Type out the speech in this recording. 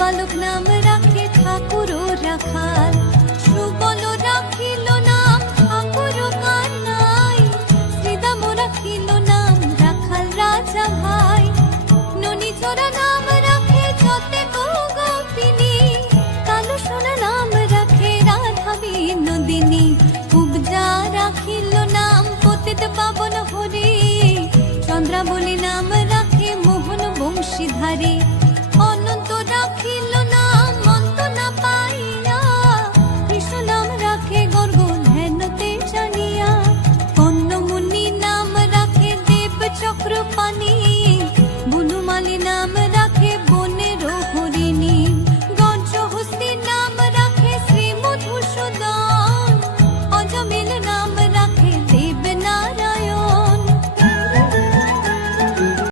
বালক নাম রাখে ঠাকুর রাখাল, সুবল রাখিল নাম ঠাকুর কানাই, শ্রীদাম রাখিল নাম রাখাল রাজা ভাই, ননীচরা নাম রাখে যতে গোপিনী, কালো সোনা নাম রাখে রাধা বিনোদিনী, উপজা রাখিল নাম পতিত পাবন হরি, চন্দ্রাবলী নাম রাখে মোহন বংশীধারী, অনন্ত রাখিল নাম অন্ত না পাইয়া, কৃষ্ণ নাম রাখে গর্গ ধ্যানতে জানিয়া, কন্যমুনি নাম রাখে দেব চক্র পানি, বনমালী নাম